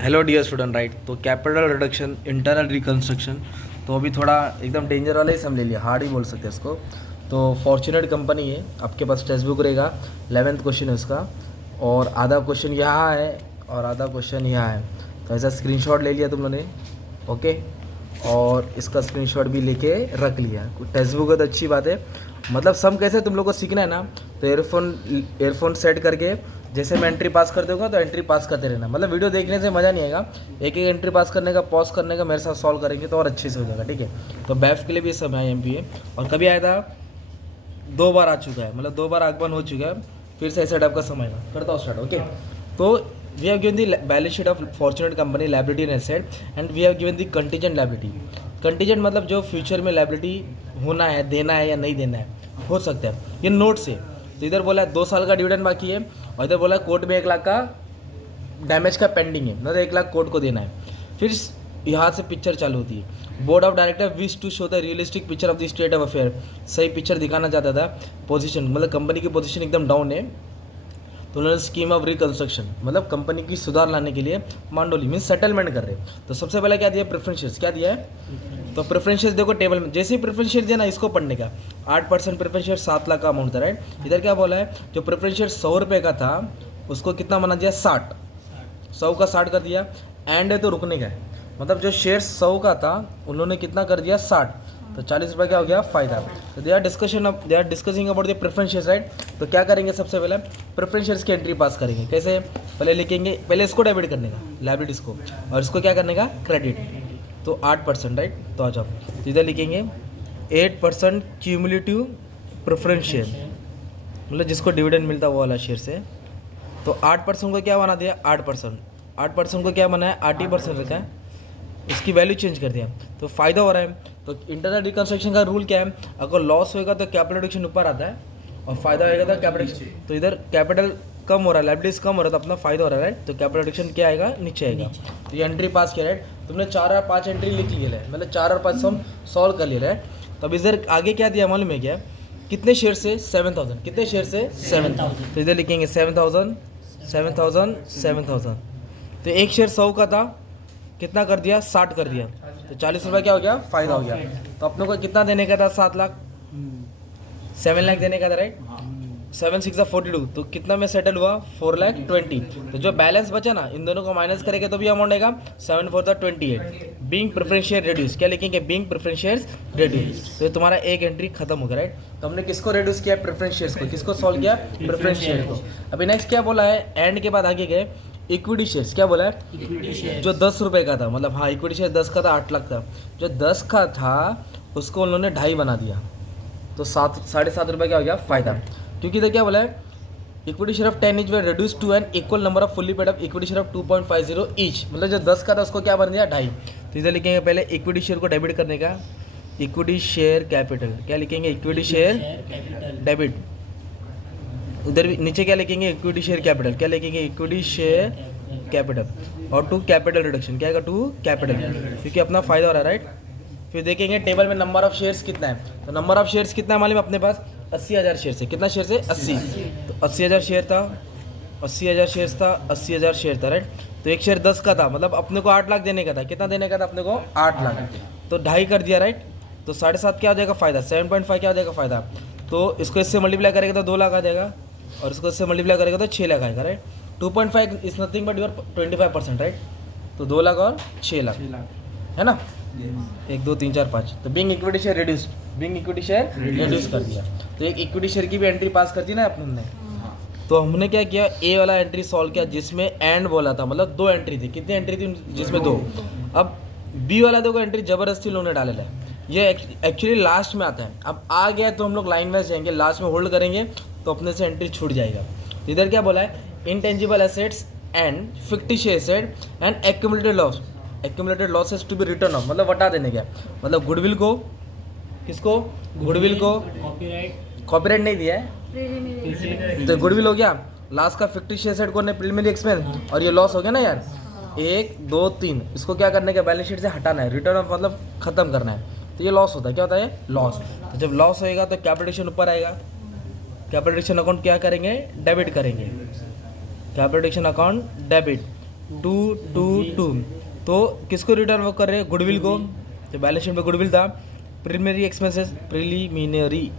Hello dear student right. तो capital reduction internal reconstruction, तो अभी थोड़ा एकदम डेंजर वाला ही सम ले लिया, हार्ड ही बोल सकते हैं इसको। तो फॉर्चुनेट कंपनी है, आपके पास टेक्स्ट बुक रहेगा, 11th क्वेश्चन है उसका, और आधा क्वेश्चन यहाँ है और आधा क्वेश्चन यहाँ है। तो ऐसा स्क्रीनशॉट ले लिया तुम लोगों ने, ओके, और इसका स्क्रीनशॉट भी लेके रख लिया। टेक्स्ट बुक है तो अच्छी बात है। मतलब सम कैसे तुम लोग को सीखना है ना, तो एयरफोन सेट करके जैसे मैं एंट्री पास कर दूंगा तो एंट्री पास करते रहना। मतलब वीडियो देखने से मज़ा नहीं आएगा, एक एक एंट्री पास करने का, पॉज करने का, मेरे साथ सॉल्व करेंगे तो और अच्छे से हो जाएगा, ठीक है। तो बैफ के लिए भी सब है, MPA, और कभी आया था 2 बार आ चुका है, मतलब 2 बार आगमन हो चुका है, फिर से ऐसा टाइप का समय आएगा। करता हूँ स्टार्ट, ओके। तो we have given the balance sheet of fortunate company liability and asset, and we have given the contingent liability. Contingent मतलब जो फ्यूचर में लायबिलिटी होना है, देना है या नहीं देना है, हो सकता है। ये नोट से, तो इधर बोला है 2 साल का डिविडेंड बाकी है, और इधर बोला कोर्ट में 1 लाख का डैमेज का पेंडिंग है, मतलब 1 लाख कोर्ट को देना है। फिर यहाँ से पिक्चर चालू होती है। Board of director wish to show the realistic picture of the state of affair. सही पिक्चर दिखाना चाहता था। पोजीशन मतलब कंपनी की पोजीशन एकदम डाउन है, तो उन्होंने स्कीम ऑफ रिकंस्ट्रक्शन मतलब कंपनी की सुधार लाने के लिए मांडोली मीन्स सेटलमेंट कर रहे हैं। तो सबसे पहले क्या दिया, प्रेफरेंशियस क्या दिया है। तो प्रेफरेंशियस देखो टेबल में, जैसे ही प्रेफरेंशियस दिया ना, इसको पढ़ने का 8% प्रेफरेंशियस 7 लाख का अमाउंट था, राइट। इधर क्या बोला है, जो प्रेफरेंशियस 100 रुपये का था उसको कितना बना दिया, 60, 100 का 60 कर दिया। एंड है तो रुकने का है, मतलब जो शेयर 100 का था उन्होंने कितना कर दिया, 60, तो 40 रुपये क्या हो गया, फायदा। तो they are discussing about the preference shares, right. तो क्या करेंगे, सबसे पहले प्रेफरेंस शेयर्स की एंट्री पास करेंगे। कैसे, पहले लिखेंगे, पहले इसको डेबिट करने का लायबिलिटीज को, और इसको क्या करने का, क्रेडिट। तो 8%, राइट। तो आ जाओ, तो इधर लिखेंगे 8% क्यूमुलेटिव प्रेफरेंस शेयर, मतलब जिसको डिविडेंड मिलता है वो वाला शेयर से। तो 8% को क्या बना दिया, 8% को क्या बनाया, 8% रखा है, इसकी वैल्यू चेंज कर दिया, तो फायदा हो रहा है। तो इंटरनल रिकंस्ट्रक्शन का रूल क्या है, अगर लॉस होएगा तो कैपिटल रिडक्शन ऊपर आता है, और फायदा होएगा तो कैपिटल। तो इधर कैपिटल कम हो रहा है, लायबिलिटीज कम हो रहा है, तो अपना फायदा हो रहा है, राइट। तो कैपिटल रिडक्शन क्या आएगा, नीचे आएगा। तो ये एंट्री पास किया, राइट। तुमने 4 और 5 एंट्री लिख लिया है, मतलब 4 और 5 सम सॉल्व कर लिया, राइट। तो अब इधर आगे क्या दिया मालूम है क्या, कितने शेयर से, 7000, कितने शेयर से, 7000। तो इधर लिखेंगे 7000 7000 7000। तो एक शेयर 100 का था, कितना कर दिया, 60 कर दिया, तो 40 रुपये क्या हो गया, फायदा हो गया। तो अपने को कितना देने का था, 7 लाख, 7 लाख देने का था, राइट। 7 6 42, तो कितना में सेटल हुआ, 4,20,000। तो जो बैलेंस बचा ना, इन दोनों को माइनस करेंगे तो भी अमाउंट आएगा 7 4 28। बीइंग प्रेफरेंस शेयर रिड्यूस, क्या लिखेंगे, बीइंग प्रेफरेंस शेयर्स रिड्यूस। तो तुम्हारा एक एंट्री खत्म हो गया, राइट। तो हमने किसको रिड्यूस किया, प्रेफरेंस शेयर्स को, किसको सॉल्व किया, प्रेफरेंस शेयर को। अभी नेक्स्ट क्या बोला है, एंड के बाद आगे गए, इक्विटी शेयर्स, क्या बोला है, जो 10 रुपये का था, मतलब हाँ इक्विटी शेयर 10 का था, 8 लाख था, जो 10 का था उसको उन्होंने 2.5 बना दिया, तो 7.5 रुपये क्या हो गया, फायदा। क्योंकि इधर क्या बोला है, equity share of 10 each we reduce to an equal number of fully paid of equity share of 2.50 each, मतलब जो 10 का था उसको क्या बन दिया, 2.5। तो इधर लिखेंगे पहले इक्विटी शेयर को डेबिट करने का, इक्विटी शेयर कैपिटल, क्या लिखेंगे, इक्विटी शेयर डेबिट। उधर भी नीचे क्या लिखेंगे, इक्विटी शेयर कैपिटल, क्या लिखेंगे, इक्विटी शेयर कैपिटल, और टू कैपिटल रिडक्शन, क्या आएगा, टू कैपिटल, क्योंकि अपना फायदा हो रहा है, राइट। फिर देखेंगे टेबल में नंबर ऑफ शेयर्स कितना है, तो नंबर ऑफ शेयर्स कितना है मालूम है अपने पास, 80,000 शेयर है। कितना शेयर है, 80। तो 80,000 शेयर था, 80,000 शेयर था, 80,000 शेयर था, राइट। तो एक शेयर 10 का था, मतलब अपने को 8 लाख देने का था, कितना देने का था अपने को, 8 लाख, तो 2.5 कर दिया, राइट। तो 7.5 क्या हो जाएगा, फायदा, 7.5 क्या हो जाएगा, फायदा। तो इसको इससे मल्टीप्लाई करेगा तो 2 लाख आ जाएगा, और इसको इससे मल्टीप्लाई करेगा तो 6 लाख आएगा, right. 2.5 is nothing but your 25%, right. तो 2 लाख और 6 लाख है ना, 1 2 3 4 5। तो being equity share reduce, being equity share reduce कर दिया। तो एक इक्विटी शेयर की भी एंट्री पास कर दी ना अपने ने। तो हमने क्या किया, ए वाला एंट्री सॉल्व किया जिसमें एंड बोला था, मतलब 2 एंट्री थी, कितनी एंट्री थी जिसमें 2। अब बी वाला देखो एंट्री जबरदस्ती लोगों ने डालेला है, ये एक्चुअली लास्ट में आता है। अब आ गया तो हम लोग लाइन वाइज जाएंगे, लास्ट में होल्ड करेंगे तो अपने से एंट्री छूट जाएगा। तो इधर क्या बोला है, intangible assets and fictitious asset and accumulated loss, accumulated losses to be written off, मतलब वटा देने का, मतलब गुडविल को, किसको, गुडविल को, कॉपीराइट नहीं दिया है तो गुडविल हो गया, लास्ट का फिक्टिशियस एसेट को ने प्रीलिमिनरी एक्सपेंस, और ये लॉस हो गया ना यार, 1 2 3, इसको क्या करने का, बैलेंस शीट से हटाना है, रिटर्न ऑफ मतलब खत्म करना है। तो ये लॉस होता है, क्या होता है, लॉस। तो जब लॉस होएगा तो कैपिटल ऊपर आएगा, कैपिटल अकाउंट क्या करेंगे, डेबिट करेंगे, कैपिटल अकाउंट डेबिट। 222। तो किसको रिटर्न वो कर रहे हैं? गुडविल को। तो बैलेंस शीट में गुडविल था। प्रीलिमिनरी एक्सपेंसेस, प्रीलिमिनरी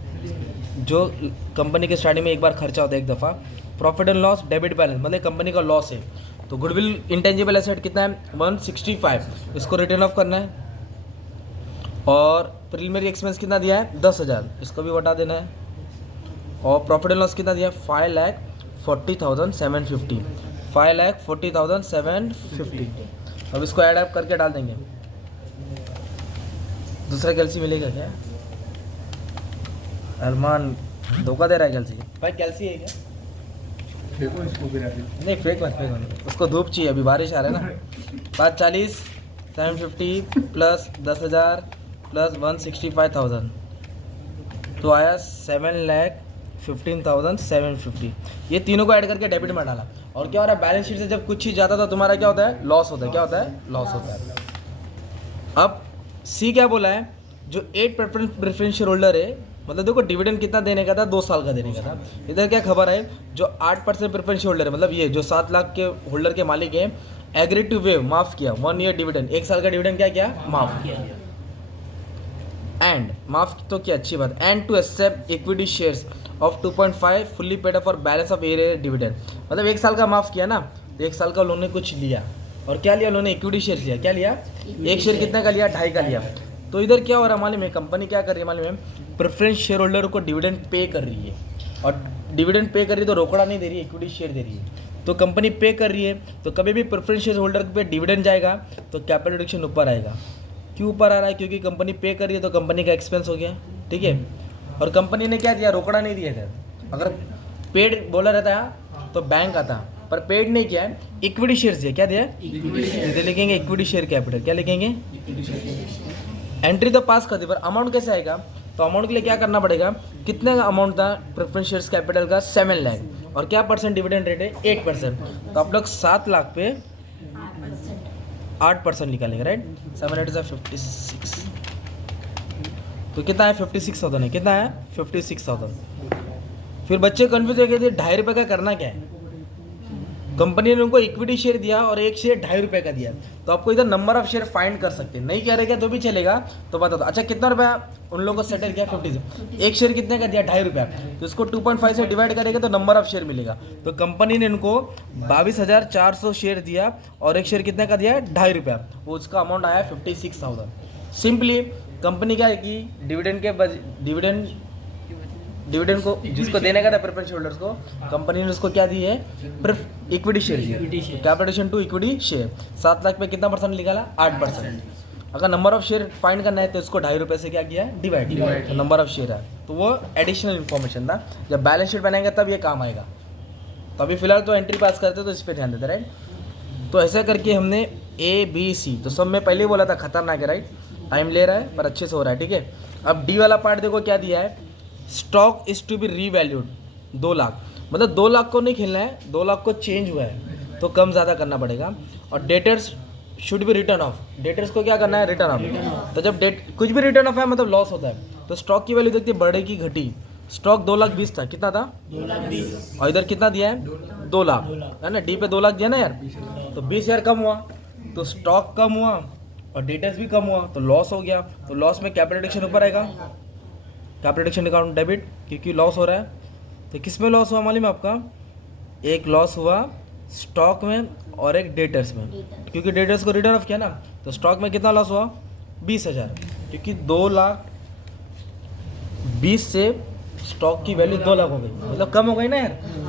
जो कंपनी के स्टार्टिंग में एक बार खर्चा होता है एक दफ़ा। Profit and loss, debit balance मतलब कंपनी का लॉस है। तो गुडविल इंटेंजिबल एसेट कितना है? 165, इसको रिटर्न ऑफ करना है। और प्रीलिमिनरी एक्सपेंस कितना दिया है? 10,000, इसको भी बता देना है। और प्रॉफिट एंड लॉस कितना दिया है? 5,40,750, 5,40,750। अब इसको ऐड अप करके डाल देंगे। दूसरा कैल्सी मिलेगा क्या? अरमान धोखा दे रहा है कैल्सी भाई। कैल्सी है क्या? देखो इसको भी नहीं फेक मत, उसको धूप चाहिए, अभी बारिश आ रहा है ना। 540 750 प्लस 10,000 प्लस 165,000, तो आया 7,15,750। ये तीनों को ऐड करके डेबिट में डाला। और क्या हो रहा है? बैलेंस शीट से जब कुछ चीज़ जाता था तुम्हारा क्या होता है? लॉस होता है। क्या होता है? लॉस होता है। अब सी क्या बोला है? जो 8 प्रेफरेंस शेयर होल्डर है, मतलब देखो डिविडेंड कितना देने का था? 2 साल का देने का था। इधर क्या खबर है? जो 8% प्रेफरेंस होल्डर है, मतलब ये जो 7 लाख के होल्डर के मालिक है, एग्री टू वेव, माफ़ किया 1 ईयर डिविडेंड, 1 साल का डिविडेंड क्या किया? माफ़ किया। एंड माफ तो क्या अच्छी बात। And to accept equity shares of 2.5 fully paid for balance of arrear dividend, मतलब 1 साल का माफ़ किया ना, तो 1 साल का उन्होंने कुछ लिया। और क्या लिया उन्होंने? इक्विटी शेयर लिया। क्या लिया? एक शेयर कितने का लिया? 2.5 का लिया। तो इधर क्या हो रहा है मालूम है? कंपनी क्या कर रही है मालूम है? प्रेफरेंस शेयर होल्डर को डिविडेंड पे कर रही है। और डिविडेंड पे कर रही है तो रोकड़ा नहीं दे रही है, इक्विटी शेयर दे रही है। तो कंपनी पे कर रही है, तो कभी भी प्रेफरेंस शेयर होल्डर पे डिविडेंड जाएगा तो कैपिटल रिडक्शन ऊपर आएगा। क्यों ऊपर आ रहा है? क्योंकि कंपनी पे कर रही है तो कंपनी का एक्सपेंस हो गया, ठीक है। और कंपनी ने क्या दिया? रोकड़ा नहीं दिया था। अगर पेड बोला रहता तो बैंक आता, पर पेड नहीं किया है, इक्विटी शेयर्स दिया। क्या दिया? इधर लिखेंगे इक्विटी शेयर कैपिटल। क्या लिखेंगे? एंट्री तो पास कर दी, पर अमाउंट कैसे आएगा? तो अमाउंट के लिए क्या करना पड़ेगा? कितने का अमाउंट था प्रेफरेंस शेयर्स कैपिटल का? 7 लाख। और क्या परसेंट डिविडेंड रेट है? 8%। तो आप लोग 7 लाख पे 8% निकालेंगे, राइट। 7 8 is 56, तो कितना है? 56,000 है। कितना है? 56,000। फिर बच्चे कन्फ्यूज हो गए थे, 2.5 रुपये का करना क्या है? कंपनी ने उनको इक्विटी शेयर दिया और एक शेयर 2.5 रुपये का दिया। तो आपको इधर नंबर ऑफ शेयर फाइंड कर सकते हैं। नहीं कह रहे क्या तो भी चलेगा, तो बता दो। अच्छा कितना रुपया उन लोगों को सेटल किया? 50 से। एक शेयर कितने का दिया? 2.5 रुपया। तो इसको 2.5 से डिवाइड करेंगे तो नंबर ऑफ शेयर मिलेगा। तो कंपनी ने इनको 22,400 शेयर दिया और एक शेयर कितने का दिया? 2.5 रुपया। वो उसका अमाउंट आया 56,000। सिंपली कंपनी क्या है कि डिविडेंड को जिसको देने का था प्रेफरेंस होल्डर्स को, कंपनी ने उसको क्या दी है? इक्विटी शेयर दी। Capital to equity share. 7 lakh पे कितना परसेंट निकाला? 8%। अगर नंबर ऑफ शेयर फाइंड करना है तो इसको 2.5 रुपये से क्या किया? डिवाइड। तो नंबर ऑफ शेयर है। तो वो एडिशनल इन्फॉर्मेशन था, जब बैलेंस शीट बनाएंगे तब ये काम आएगा। तो अभी फिलहाल तो एंट्री पास करते तो इस पर ध्यान देते, राइट। तो ऐसा करके हमने ABC, तो सब में पहले ही बोला था खतरनाक है, राइट। टाइम ले रहा है पर अच्छे से हो रहा है, ठीक है। अब D वाला पार्ट देखो क्या दिया है? Stock is to be revalued 2 lakh, मतलब 2 लाख को नहीं खेलना है, 2 लाख को चेंज हुआ है तो कम ज़्यादा करना पड़ेगा। और debtors should be written of, debtors को क्या करना है? Return of. तो जब डेट कुछ भी रिटर्न ऑफ है मतलब लॉस होता है। तो स्टॉक की वैल्यू देखते बढ़ेगी घटी। स्टॉक 2,20,000 था, कितना था? 2,20,000। और इधर कितना दिया है? 2 लाख, है ना। D पे 2 लाख दिया ना यार, तो 20,000 कम हुआ, तो स्टॉक कम हुआ और डेटर्स भी कम हुआ, तो लॉस हो गया। तो लॉस में कैपिटल रिडक्शन ऊपर आएगा, कैपिटल रिडक्शन अकाउंट डेबिट, क्योंकि लॉस हो रहा है। तो किस में लॉस हुआ मालूम है आपका? एक लॉस हुआ स्टॉक में और एक डेटर्स में, क्योंकि डेटर्स को रिटर्न ऑफ किया ना। तो स्टॉक में कितना लॉस हुआ? 20,000, क्योंकि 2,20,000 से स्टॉक की वैल्यू 2 लाख हो गई, मतलब कम हो गई ना यार।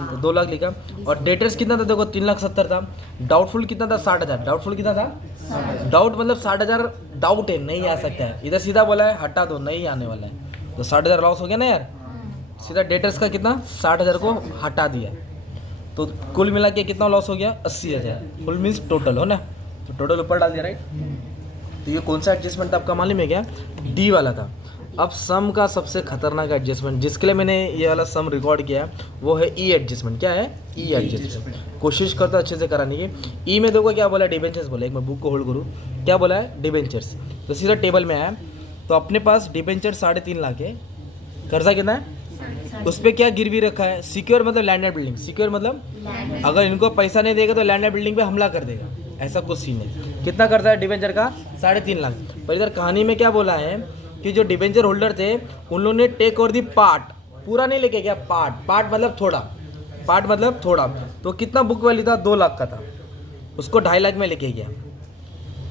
तो 2 लाख लिखा। और डेटर्स कितना था? देखो 3,70,000 था। डाउटफुल कितना था? 60,000। डाउटफुल कितना था? डाउट मतलब 60,000 डाउट है, नहीं आ सकता है। इधर सीधा बोला है हटा दो, नहीं आने वाला है। तो 60,000 लॉस हो गया ना यार। सीधा डेटर्स का कितना? 60,000 को हटा दिया, तो कुल मिला के कितना लॉस हो गया? 80,000। फुल मीन्स टोटल हो ना, तो टोटल ऊपर डाल दिया, राइट। तो ये कौन सा एडजस्टमेंट था आपका मालूम है क्या? D वाला था। अब सम का सबसे खतरनाक एडजस्टमेंट जिसके लिए मैंने ये वाला सम रिकॉर्ड किया वो है E एडजस्टमेंट। क्या है? E adjustment. कोशिश करता अच्छे से कराने की। E में देखो क्या बोला? डिबेंचर्स बोला। एक मैं बुक को होल्ड करूँ, क्या बोला है? डिबेंचर्स। तो सीधा टेबल में आया, तो अपने पास डिबेंचर 3.5 लाख है, कर्जा कितना है? उस पर क्या गिरवी रखा है? सिक्योर मतलब लैंड एंड बिल्डिंग। सिक्योर मतलब अगर इनको पैसा नहीं देगा तो लैंड एंड बिल्डिंग पे हमला कर देगा, ऐसा कुछ सीन है। कितना करता है डिबेंचर का? 3.5 लाख। पर इधर कहानी में क्या बोला है कि जो डिबेंचर होल्डर थे उन लोगों ने टेक ओवर दी पार्ट, पूरा नहीं लेके गया, पार्ट मतलब थोड़ा, पार्ट मतलब थोड़ा। तो कितना बुक वैल्यू था? 2 लाख का था, उसको 2.5 लाख में लेके गया।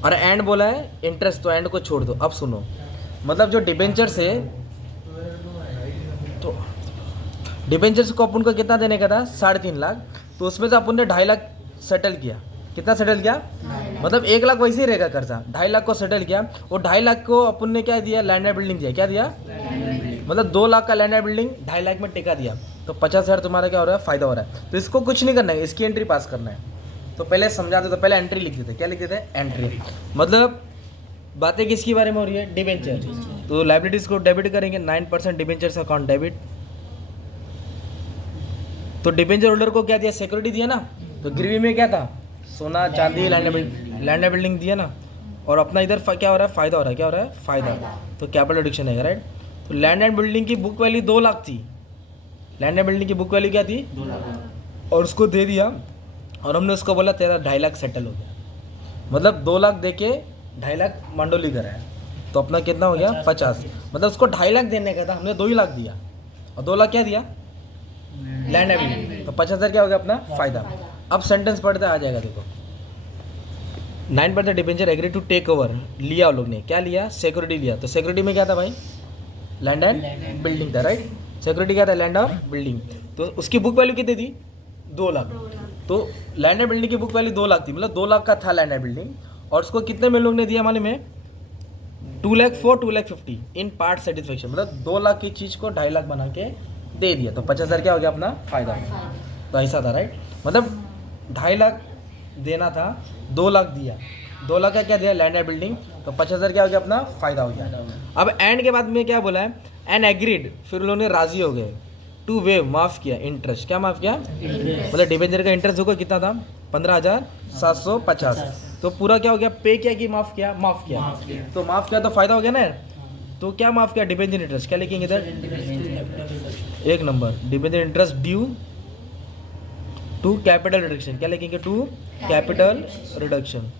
और एंड बोला है इंटरेस्ट, तो एंड को छोड़ दो। अब सुनो, मतलब जो डिबेंचर से, तो डिबेंचर्स को अपन को कितना देने का था? 3.5 लाख। तो उसमें से अपन ने 2.5 लाख सेटल किया। कितना सेटल किया? मतलब 1 लाख वैसे ही रहेगा कर्जा, 2.5 लाख को सेटल किया। और 2.5 लाख को अपन ने क्या दिया? लैंड एंड बिल्डिंग दिया। क्या दिया? मतलब 2 लाख का लैंड एंड बिल्डिंग 2.5 लाख में टेका दिया, तो 50,000 तुम्हारा क्या हो रहा है? फायदा हो रहा है। तो इसको कुछ नहीं करना है, इसकी एंट्री पास करना है। तो पहले समझाते, तो पहले एंट्री लिख देते। क्या लिख देते? एंट्री। मतलब बातें किसके बारे में हो रही है? डिबेंचर। तो लाइबिलिटीज को डेबिट करेंगे, 9% डिबेंचर्स अकाउंट डेबिट। तो डिबेंचर होल्डर को क्या दिया? सिक्योरिटी दिया ना। तो गिरवी में क्या था? सोना, चांदी, लैंड बिल्डिंग दिया ना। और अपना इधर क्या हो रहा है? फायदा हो रहा है। क्या हो रहा है? फायदा। तो कैपिटल एडिक्शन है, राइट। तो लैंड एंड बिल्डिंग की बुक वैल्यू 2 लाख थी। लैंड एंड बिल्डिंग की बुक वैल्यू क्या थी? 2 लाख। और उसको दे दिया, और हमने उसको बोला तेरा 2.5 लाख सेटल हो गया। मतलब 2 लाख दे के 2.5 लाख मंडोली कराया, तो अपना कितना हो गया? 50। मतलब उसको 2.5 लाख देने का था, हमने 2 ही लाख दिया, और 2 लाख क्या दिया? Land and building. तो 50,000 क्या हो गया अपना? फायदा। अब सेंटेंस पढ़ते आ जाएगा, देखो। 9% debenture agree to take over, लिया उन लोग ने। क्या लिया? सिक्योरिटी लिया। तो सिक्योरिटी में क्या था भाई? लैंड एंड बिल्डिंग था, राइट। सिक्योरिटी क्या था? लैंड और बिल्डिंग। तो उसकी बुक वैल्यू कितनी थी? 2 लाख। तो लैंड एंड बिल्डिंग की बुक वैल्यू 2 लाख थी, मतलब 2 लाख का था लैंड एंड बिल्डिंग। और उसको कितने में लोग ने दिया मालूम है? 2 lakh 2 lakh 50 in part satisfaction. मतलब 2 लाख की चीज़ को 2.5 लाख बना के दे दिया, तो 50,000 क्या हो गया अपना? फायदा। तो ऐसा था, राइट। मतलब 2.5 लाख देना था, 2 लाख दिया, 2 लाख का क्या दिया? Land and building. तो 50,000 क्या हो गया अपना? फायदा हो गया। अब एंड के बाद में क्या बोला है? एंड एग्रीड, फिर उन लोगों ने राजी हो गए टू वेव, माफ़ किया इंटरेस्ट। क्या माफ़ किया? मतलब डिबेंचर का इंटरेस्ट होगा कितना था? 15,750। तो पूरा क्या हो गया? पे किया कि माफ़ किया? माफ़ किया। तो माफ़ किया तो फायदा हो गया ना। तो क्या माफ़ किया? Debenture interest. क्या लिखेंगे इधर? 1 number debenture interest due to capital reduction. क्या लिखेंगे? To capital reduction.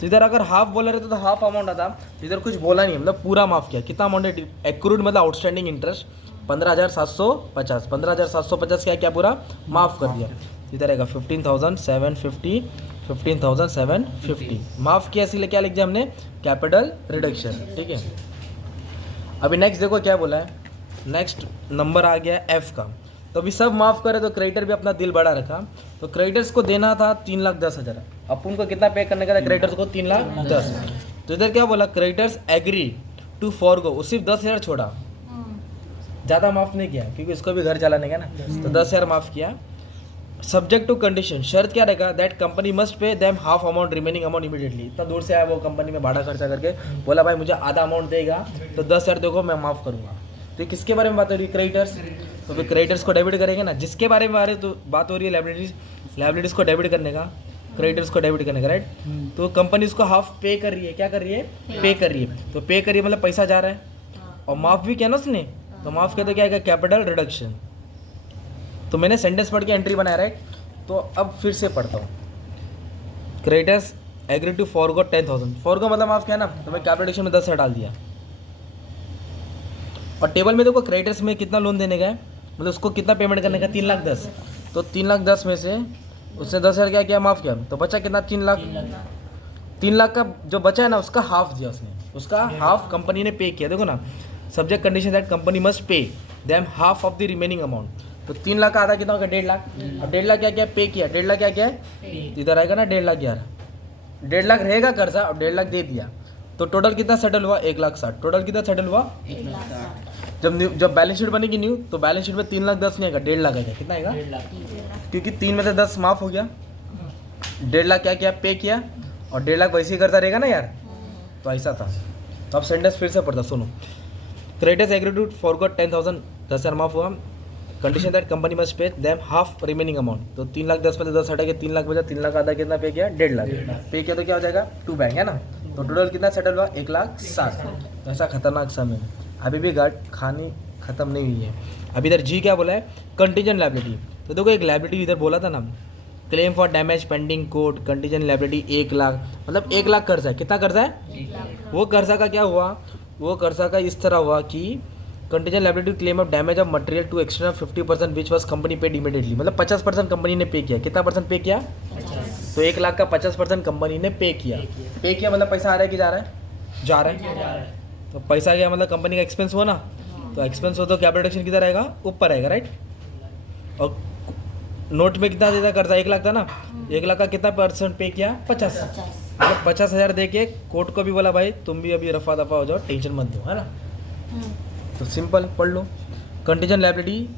तो इधर अगर हाफ बोला रहता तो हाफ अमाउंट आता, इधर कुछ बोला नहीं, मतलब पूरा माफ़ किया। कितना अमाउंट है? एक्रूड मतलब आउटस्टैंडिंग इंटरेस्ट 15,750। 15,750 क्या पूरा माफ़ कर दिया। इधर आएगा 15,750, 15,750 माफ़ किया, इसलिए क्या लिख दिया हमने? कैपिटल रिडक्शन, ठीक है। अभी नेक्स्ट देखो क्या बोला है। नेक्स्ट नंबर आ गया एफ का। तो अभी सब माफ़ करे, तो क्रेडिटर भी अपना दिल बड़ा रखा। तो क्रेडिटर्स को देना था 3,10,000। अपन को कितना पे करने का था क्रेडिटर्स को? 3,10,000। तो इधर क्या बोला? क्रेडिटर्स एग्री टू फॉरगो, सिर्फ 10,000 छोड़ा, ज़्यादा माफ़ नहीं किया क्योंकि उसको भी घर चलाने का ना। तो 10,000 माफ़ किया। सब्जेक्ट टू कंडीशन, शर्त क्या रहेगा? That company must pay them half amount remaining amount immediately. इतना दूर से आया वो, कंपनी में भाड़ा खर्चा करके बोला भाई मुझे आधा अमाउंट देगा, तो 10,000 देखो मैं माफ़ करूँगा। तो किसके बारे में बात हो रही है? क्रेडिटर्स। तो फिर क्रेडिटर्स को डेबिट करेंगे ना, जिसके बारे में बात हो रही है लाइबिलिटीज़ को डेबिट करने का, क्रेडिटर्स को डेबिट करने का, राइट। तो कंपनी उसको हाफ पे कर रही है। क्या कर रही है? पे कर रही है। तो पे कर रही है मतलब पैसा जा रहा है, और माफ़ भी किया ना उसने, तो माफ़ किया तो क्या आएगा? Capital reduction. तो मैंने सेंटेंस पढ़ के एंट्री बनाया, राइट। तो अब फिर से पढ़ता हूँ। Creditors agree to forgo 10,000। Forgo मतलब माफ़ किया ना, तो मैं कैपिटल रिडक्शन में 10,000 डाल दिया। और टेबल में देखो क्रेडिटर्स में कितना लोन देने का है, मतलब उसको कितना पेमेंट करने का? 3,10,000। तो 3,10,000 में से उससे 10,000 क्या किया? माफ़ किया। तो बचा कितना? 3 लाख। 3 लाख का जो बचा है ना, उसका हाफ दिया उसने, उसका हाफ कंपनी ने पे किया। देखो ना, subject condition that company must pay them half of the remaining amount. तो 3 लाख का आधा कितना होगा? 1.5 लाख। और 1.5 लाख क्या क्या पे किया? 1.5 लाख क्या क्या है? इधर आएगा ना 1.5 लाख यार, 1.5 लाख रहेगा कर्जा, और 1.5 लाख दे दिया। तो टोटल कितना सेटल हुआ? 1,60,000। टोटल कितना सेटल हुआ? 1,60,000। जब बैलेंस शीट बनेगी न्यू, तो बैलेंस शीट में 3,10,000 नहीं आएगा, 1.5 लाख आएगा। कितना आएगा? क्योंकि 3 में से 10 माफ़ हो गया, 1.5 लाख क्या किया? पे किया, और 1.5 लाख वैसे ही करता रहेगा ना यार। तो ऐसा था। तो अब सेंटेंस फिर से पढ़ता, सुनो। क्रेडिटर्स एग्री टू फॉरगो 10,000, 10,000 माफ़ हुआ। Condition that company must pay them half remaining amount. तो 3,10,000 में से 10 हटा के 3 लाख बचा। 3 लाख आधा कितना पे किया? 1.5 लाख पे किया, तो क्या हो जाएगा? 2 बैंक है ना। तो टोटल कितना सेटल हुआ? 1,60,000। ऐसा खतरनाक समय, अभी भी गार्ड खानी ख़त्म नहीं हुई है। अभी इधर जी क्या बोला है, कंटीजेंट लायबिलिटी। तो देखो एक लायबिलिटी इधर बोला था ना, claim for damage pending court, contingent liability 1 lakh, मतलब 1 लाख कर्जा है। कितना कर्जा है? वो कर्जा का क्या हुआ, वो कर्जा का इस तरह हुआ कि contingent liability claim of damage of material to extend of 50% which was company paid immediately, मतलब 50% कंपनी ने पे किया। कितना परसेंट पे किया? तो 1 लाख का 50% कंपनी ने पे किया। पे किया मतलब पैसा आ रहा है कि जा रहा है? जा रहा है। तो पैसा गया मतलब कंपनी का एक्सपेंस हुआ ना, तो एक्सपेंस हो तो कैपिटल रिडक्शन किधर रहेगा? ऊपर रहेगा, राइट। और नोट में कितना देता कर्जा? 1 लाख था ना, 1 लाख का कितना परसेंट पे किया? 50। मतलब 50,000 दे के कोर्ट को भी बोला भाई तुम भी अभी रफा दफा हो जाओ, टेंशन मत दो, है ना। तो सिंपल पढ़ लो, contingent liability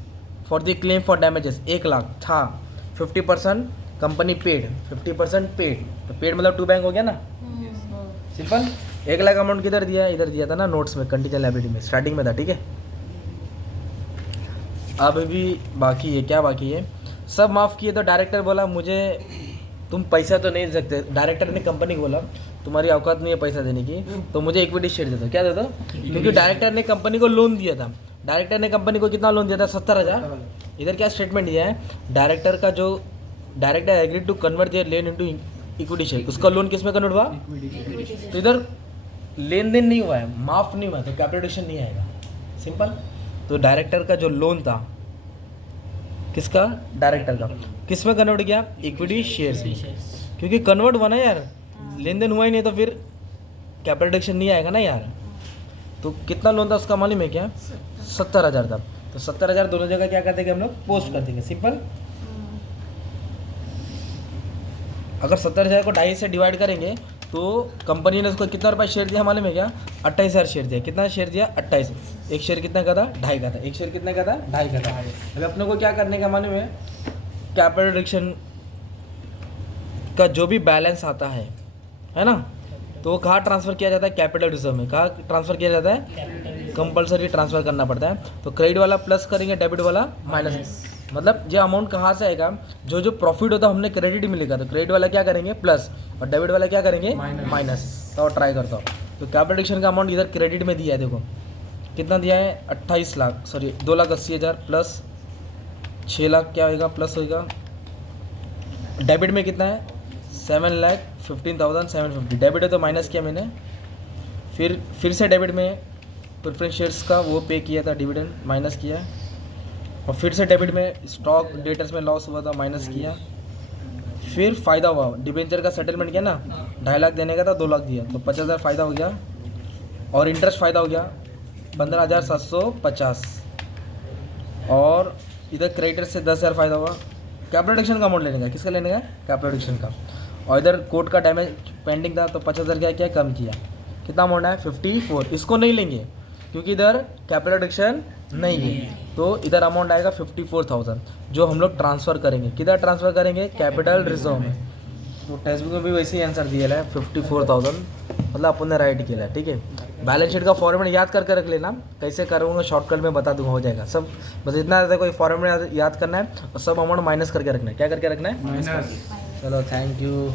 for the claim for damages 1 lakh था, 50% कंपनी पेड, 50% पेड, तो पेड मतलब टू बैंक हो गया ना। सिंपल। 1 लाख अमाउंट किधर दिया है? इधर दिया था ना नोट्स में, कंटीजेंट लायबिलिटी में, स्टार्टिंग में था, ठीक है। अब भी बाकी है, क्या बाकी है? सब माफ़ किए तो डायरेक्टर बोला मुझे तुम पैसा तो नहीं दे सकते, डायरेक्टर ने कंपनी को बोला तुम्हारी औकात नहीं है पैसा देने की, तो मुझे इक्विटी शेयर दे दो। क्या दे दो? क्योंकि डायरेक्टर ने कंपनी को लोन दिया था। डायरेक्टर ने कंपनी को कितना लोन दिया था? 70,000। इधर क्या स्टेटमेंट दिया है, director agreed to convert their loan into equity share. उसका लोन किस में कन्वर्ट हुआ? तो इधर लेन देन नहीं हुआ है, माफ़ नहीं हुआ है, तो कैपिटल नहीं आएगा। सिंपल। तो डायरेक्टर का जो लोन था, किसका? डायरेक्टर का, किस में कन्वर्ट किया? इक्विटी शेयर से, क्योंकि कन्वर्ट हुआ ना यार, लेन देन हुआ ही नहीं तो फिर कैपिटल रिडक्शन नहीं आएगा ना यार। तो कितना लोन था उसका मालूम है क्या? 70,000 था। तो 70,000 दोनों जगह क्या कर देंगे हम लोग? पोस्ट कर देंगे। सिंपल। अगर 70,000 को 2.5 से डिवाइड करेंगे तो कंपनी ने उसको कितना रुपये शेयर दिया मालूम है क्या? 28,000 शेयर दिया। कितना शेयर दिया? 28। एक शेयर कितना का था? 2.5 का था। एक शेयर कितना का था? 2.5 का था। अभी अपने को क्या करने का मालूम है, कैपिटल रिडक्शन का जो भी बैलेंस आता है ना, तो वो कहाँ ट्रांसफ़र किया जाता है? कैपिटल रिजर्व में। कहाँ ट्रांसफ़र किया जाता है? कंपलसरी ट्रांसफ़र करना पड़ता है। तो क्रेडिट वाला प्लस करेंगे, डेबिट वाला माइनस। मतलब ये अमाउंट कहाँ से आएगा? जो प्रॉफिट होता है हमने क्रेडिट मिलेगा, तो क्रेडिट वाला क्या करेंगे? प्लस, और डेबिट वाला क्या करेंगे? माइनस। तो ट्राई करता हूँ। तो कैपिटल रिडक्शन का अमाउंट इधर क्रेडिट में दिया है, देखो कितना दिया है? 28 लाख, सॉरी 2,80,000 प्लस 6 लाख क्या होगा? प्लस होगा। डेबिट में कितना है? 7,15,750। डेबिट है तो माइनस किया मैंने, फिर से डेबिट में प्रेफरेंस शेयर्स का वो पे किया था, डिविडेंड माइनस किया, और फिर से डेबिट में स्टॉक डेटर्स में लॉस हुआ था, माइनस किया, फिर फ़ायदा हुआ, डिबेंचर का सेटलमेंट किया ना, 2.5 लाख देने का था, 2 लाख दिया, तो 50,000 फ़ायदा हो गया, और इंटरेस्ट फ़ायदा हो गया 15,750, और इधर क्रेडिटर से 10,000 फ़ायदा हुआ। कैपिटल रिडक्शन का अमाउंट लेने का, किसका लेने का? कैपिटल रिडक्शन का। और इधर कोर्ट का डैमेज पेंडिंग था, तो 50,000 क्या कम किया। कितना अमाउंट है? 54। इसको नहीं लेंगे क्योंकि इधर कैपिटल रिडक्शन नहीं है, तो इधर अमाउंट आएगा 54,000, जो हम लोग ट्रांसफ़र करेंगे। किधर ट्रांसफ़र करेंगे? कैपिटल रिजर्व में। तो टेक्स्ट बुक में भी वैसे ही आंसर दिया है 54,000, मतलब अपन ने राइट किया है, ठीक है। बैलेंस शीट का फॉर्मेट याद करके रख लेना, कैसे करूँगा शॉर्टकट में बता दूंगा, हो जाएगा सब। बस इतना रहता है, कोई फॉर्मेट याद करना है और सब अमाउंट माइनस करके रखना है। क्या करके रखना है? माइनस। चलो थैंक यू।